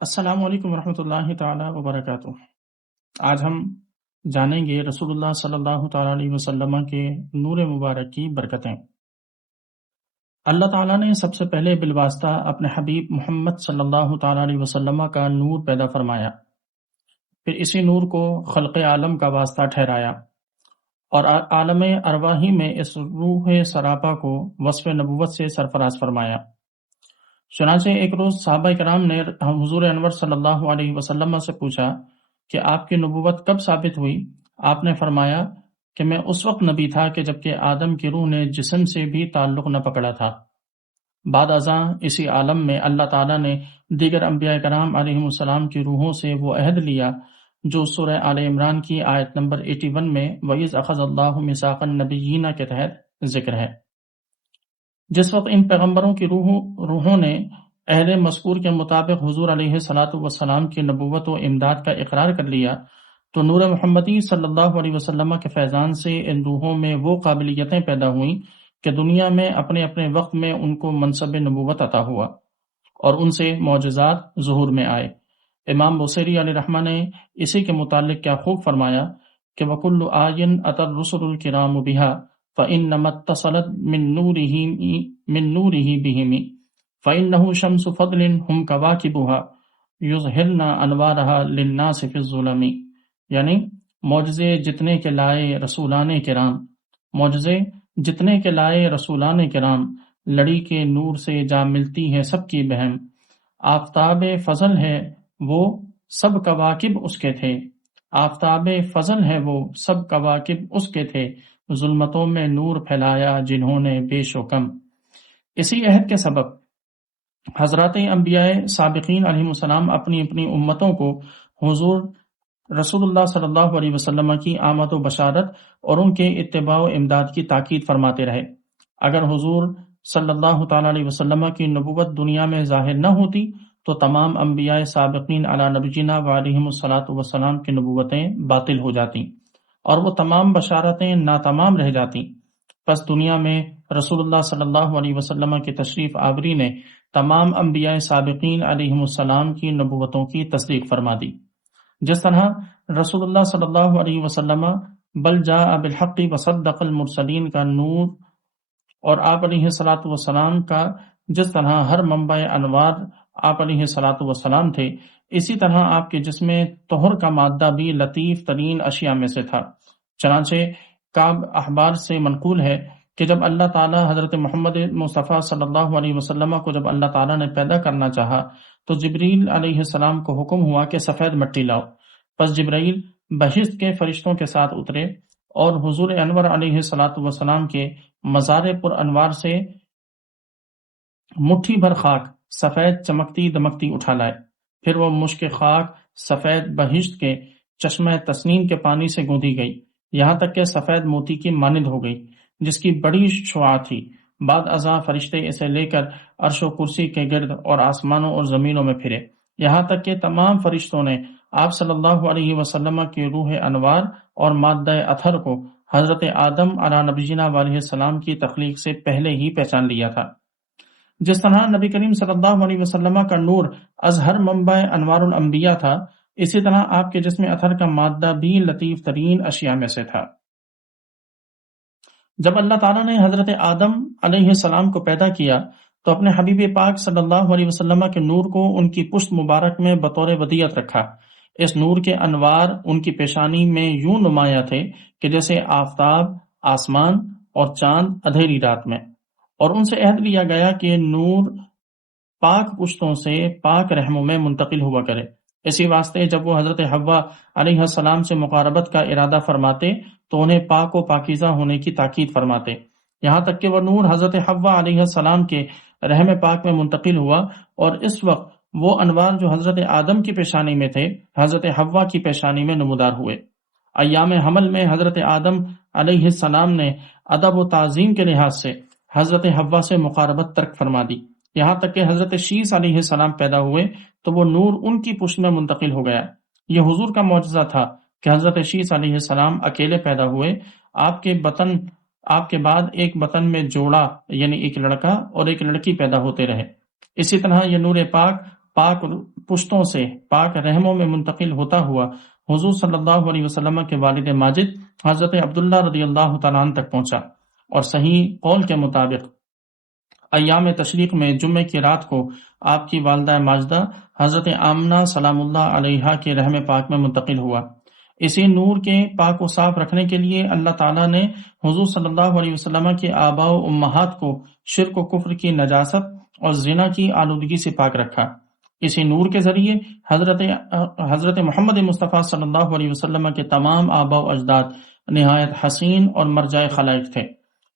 السلام علیکم ورحمۃ اللہ تعالی وبرکاتہ۔ آج ہم جانیں گے رسول اللہ صلی اللہ تعالی علیہ وسلم کے نور مبارک کی برکتیں۔ اللہ تعالیٰ نے سب سے پہلے بالواسطہ اپنے حبیب محمد صلی اللہ تعالی علیہ وسلم کا نور پیدا فرمایا، پھر اسی نور کو خلق عالم کا واسطہ ٹھہرایا اور عالم ارواحی میں اس روح سراپا کو وصف نبوت سے سرفراز فرمایا۔ چنانچہ ایک روز صحابہ کرام نے حضور انور صلی اللہ علیہ وسلم سے پوچھا کہ آپ کی نبوت کب ثابت ہوئی؟ آپ نے فرمایا کہ میں اس وقت نبی تھا کہ جبکہ آدم کی روح نے جسم سے بھی تعلق نہ پکڑا تھا۔ بعد ازاں اسی عالم میں اللہ تعالیٰ نے دیگر انبیاء کرام علیہم السلام کی روحوں سے وہ عہد لیا جو سورہ آل عمران کی آیت نمبر 81 میں وَإِذْ أَخَذَ اللَّهُ مِيثَاقَ النَّبِيِّينَ کے تحت ذکر ہے۔ جس وقت ان پیغمبروں کی روحوں نے عہد مذکور کے مطابق حضور علیہ الصلاۃ والسلام کی نبوت و امداد کا اقرار کر لیا تو نور محمدی صلی اللہ علیہ وسلم کے فیضان سے ان روحوں میں وہ قابلیتیں پیدا ہوئیں کہ دنیا میں اپنے اپنے وقت میں ان کو منصب نبوت عطا ہوا اور ان سے معجزات ظہور میں آئے۔ امام بصیری علیہ رحمہ نے اسی کے متعلق کیا خوب فرمایا کہ وَكُلُّ آیٍ أَتَى الرُّسُلُ الْكِرَامُ بِهَا فَإِنَّمَا اتصلت من نوره بهم فإنه شمس فضل هم كواكبها يظهرن أنوارها للناس في الظلم، یعنی معجزے جتنے کے لائے رسولان کرام لڑی کے نور سے جا ملتی ہے سب کی بہم، آفتاب فضل ہے وہ سب کواکب اس کے تھے، آفتاب فضل ہے وہ سب کواکب اس کے تھے، ظلمتوں میں نور پھیلایا جنہوں نے بیش و کم۔ اسی عہد کے سبب حضرات انبیاء سابقین علیہ السلام اپنی اپنی امتوں کو حضور رسول اللہ صلی اللہ علیہ وسلم کی آمد و بشارت اور ان کے اتباع و امداد کی تاکید فرماتے رہے۔ اگر حضور صلی اللہ تعالی علیہ وسلم کی نبوت دنیا میں ظاہر نہ ہوتی تو تمام انبیاء سابقین علی نبینا و علیہم الصلاۃ والسلام کی نبوتیں باطل ہو جاتیں اور وہ تمام بشارتیں ناتمام رہ جاتیں۔ پس دنیا میں رسول اللہ صلی اللہ علیہ وسلم کی تشریف آوری نے تمام انبیاء سابقین علیہم السلام کی نبوتوں کی تصدیق فرما دی۔ جس طرح رسول اللہ صلی اللہ علیہ وسلم بل جاء بالحق وصدق المرسلین کا نور اور آپ علیہ الصلاۃ والسلام کا جس طرح ہر منبع انوار آپ علیہ الصلاۃ والسلام تھے، اسی طرح آپ کے جسم طہر کا مادہ بھی لطیف ترین اشیاء میں سے تھا۔ چنانچہ کعب احبار سے منقول ہے کہ جب اللہ تعالیٰ حضرت محمد مصطفیٰ صلی اللہ علیہ وسلم کو جب اللہ تعالیٰ نے پیدا کرنا چاہا تو جبریل علیہ السلام کو حکم ہوا کہ سفید مٹی لاؤ۔ پس جبرائیل بہشت کے فرشتوں کے ساتھ اترے اور حضور انور علیہ الصلاۃ والسلام کے مزار پر انوار سے مٹھی بھر خاک سفید چمکتی دمکتی اٹھا لائے، پھر وہ مشک خاک سفید بہشت کے چشمہ تسنیم کے پانی سے گوندھی گئی، یہاں تک کہ سفید موتی کی مانند ہو گئی جس کی بڑی شعاع تھی۔ بعد ازاں فرشتے اسے لے کر عرش و کرسی کے گرد اور آسمانوں اور زمینوں میں پھرے، یہاں تک کہ تمام فرشتوں نے آپ صلی اللہ علیہ وسلم کی روح انوار اور مادہ اطہر کو حضرت آدم علی نبینا علیہ السلام کی تخلیق سے پہلے ہی پہچان لیا تھا۔ جس طرح نبی کریم صلی اللہ علیہ وسلم کا نور ازہر منبع انوار الانبیاء تھا، اسی طرح آپ کے جسم اطہر کا مادہ بھی لطیف ترین اشیاء میں سے تھا۔ جب اللہ تعالیٰ نے حضرت آدم علیہ السلام کو پیدا کیا تو اپنے حبیب پاک صلی اللہ علیہ وسلم کے نور کو ان کی پشت مبارک میں بطور ودیعت رکھا۔ اس نور کے انوار ان کی پیشانی میں یوں نمایاں تھے کہ جیسے آفتاب آسمان اور چاند اندھیری رات میں، اور ان سے عہد لیا گیا کہ نور پاک پشتوں سے پاک رحموں میں منتقل ہوا کرے۔ اسی واسطے جب وہ حضرت حوا علیہ السلام سے مقاربت کا ارادہ فرماتے تو انہیں پاک و پاکیزہ ہونے کی تاکید فرماتے، یہاں تک کہ وہ نور حضرت حوا علیہ السلام کے رحم پاک میں منتقل ہوا، اور اس وقت وہ انوار جو حضرت آدم کی پیشانی میں تھے حضرت حوا کی پیشانی میں نمودار ہوئے۔ ایام حمل میں حضرت آدم علیہ السلام نے ادب و تعظیم کے لحاظ سے حضرت حوا سے مقاربت ترک فرما دی، یہاں تک کہ حضرت شیس علیہ السلام پیدا ہوئے تو وہ نور ان کی پشت میں منتقل ہو گیا۔ یہ حضور کا معجزہ تھا کہ حضرت شیس علیہ السلام اکیلے پیدا ہوئے، آپ کے بعد ایک بطن میں جوڑا یعنی ایک لڑکا اور ایک لڑکی پیدا ہوتے رہے۔ اسی طرح یہ نور پاک پشتوں سے پاک رحموں میں منتقل ہوتا ہوا حضور صلی اللہ علیہ وسلم کے والد ماجد حضرت عبداللہ رضی اللہ تعالیٰ عنہ تک پہنچا، اور صحیح قول کے مطابق ایام تشریق میں جمعے کی رات کو آپ کی والدہ ماجدہ حضرت آمنہ سلام اللہ علیہا کے رحم پاک میں منتقل ہوا۔ اسی نور کے پاک و صاف رکھنے کے لیے اللہ تعالیٰ نے حضور صلی اللہ علیہ وسلم کے آباء و امہات کو شرک و کفر کی نجاست اور زنا کی آلودگی سے پاک رکھا۔ اسی نور کے ذریعے حضرت محمد مصطفیٰ صلی اللہ علیہ وسلم کے تمام آباء و اجداد نہایت حسین اور مرجع خلائق تھے۔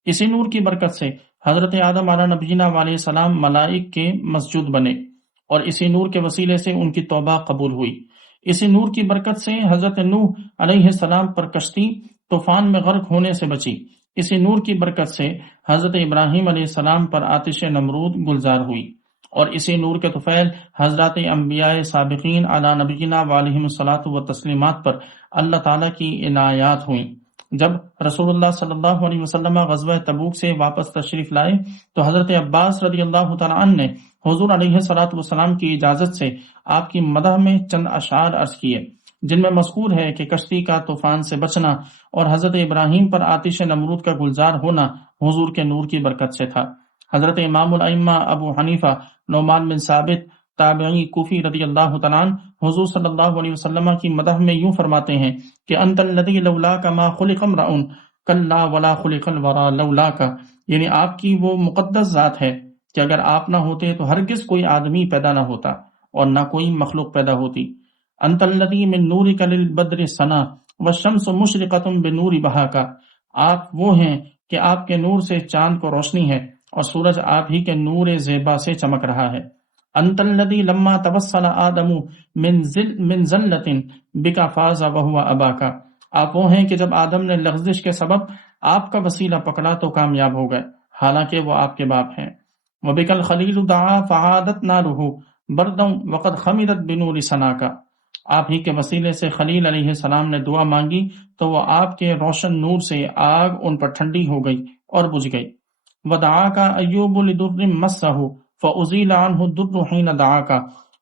اسی نور کی برکت سے حضرت آدم علیہ نبینا علیہ السلام ملائک کے مسجود بنے، اور اسی نور کے وسیلے سے ان کی توبہ قبول ہوئی۔ اسی نور کی برکت سے حضرت نوح علیہ السلام پر کشتی طوفان میں غرق ہونے سے بچی۔ اسی نور کی برکت سے حضرت ابراہیم علیہ السلام پر آتش نمرود گلزار ہوئی، اور اسی نور کے طفیل حضرات انبیاء سابقین علی نبینا علیہم الصلاۃ والتسلیمات پر اللہ تعالیٰ کی عنایات ہوئیں۔ جب رسول اللہ صلی اللہ علیہ وسلم غزوہ تبوک سے واپس تشریف لائے تو حضرت عباس رضی اللہ تعالیٰ عنہ نے حضور علیہ الصلاۃ والسلام کی اجازت سے آپ کی مدح میں چند اشعار عرض کیے، جن میں مذکور ہے کہ کشتی کا طوفان سے بچنا اور حضرت ابراہیم پر آتش نمرود کا گلزار ہونا حضور کے نور کی برکت سے تھا۔ حضرت امام الائمہ ابو حنیفہ نعمان بن ثابت تابعی کوفی رضی اللہ تعالیٰ عنہ حضور صلی اللہ علیہ وسلم کی مدح میں یوں فرماتے ہیں کہ انت الذی لولاک ما خلق امرؤ کلا ولا خلق الورا لولاک، یعنی آپ کی وہ مقدس ذات ہے کہ اگر آپ نہ ہوتے تو ہرگز کوئی آدمی پیدا نہ ہوتا اور نہ کوئی مخلوق پیدا ہوتی۔ انت الذی من نورک للبدر سنا والشمس مشرقۃ بنور بہاک، آپ وہ ہیں کہ آپ کے نور سے چاند کو روشنی ہے اور سورج آپ ہی کے نور زیبا سے چمک رہا ہے۔ انت الذی لما توسل آدم من ذلۃ بک فاز وہو اباک، آپ وہ ہیں کہ جب آدم نے لغزش کے سبب آپ کا وسیلہ پکڑا تو کامیاب ہو گئے، حالانکہ وہ آپ کے باپ ہیں۔ وبک الخلیل دعا فعادت نارہ بردا وقد خمدت بنور ثناک، آپ ہی کے وسیلے سے خلیل علیہ السلام نے دعا مانگی تو وہ آپ کے روشن نور سے آگ ان پر ٹھنڈی ہو گئی اور بجھ گئی۔ ودعاک ایوب لدر مسہ فأزیل عنہ الدر حین دعاک،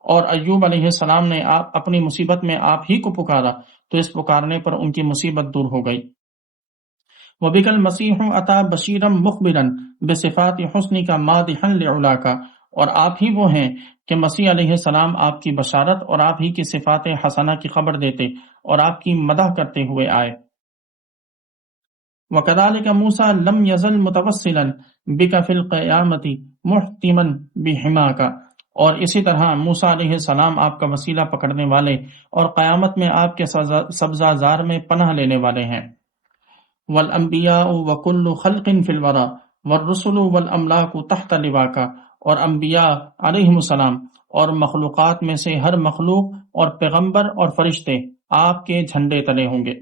اور ایوب علیہ السلام نے اپنی مصیبت میں آپ ہی کو پکارا تو اس پکارنے پر ان کی مصیبت دور ہو گئی۔ وبک المسیح اتی بشیرا مخبرا بصفات حسنک مادحا لعلاک، اور آپ ہی وہ ہیں کہ مسیح علیہ السلام آپ کی بشارت اور آپ ہی کی صفات حسنہ کی خبر دیتے اور آپ کی مدح کرتے ہوئے آئے۔ وَكَذَلِكَ مُوسَى لَمْ يَزَلْ مُتَوَسِّلًا بِكَ فِي الْقِيَامَةِ مُحْتِمًا بِحِمَاكَ، اور اسی طرح موسیٰ علیہ السلام آپ کا وسیلہ پکڑنے والے اور قیامت میں آپ کے سبزہ زار میں پناہ لینے والے ہیں۔ وَالْأَنْبِيَاءُ وَكُلُّ خَلْقٍ فِي الْوَرَى وَالرُّسُلُ وَالْأَمْلَاكُ تَحْتَ لِوَاكَ، اور انبیاء علیہم السلام اور مخلوقات میں سے ہر مخلوق اور پیغمبر اور فرشتے آپ کے جھنڈے تلے ہوں گے۔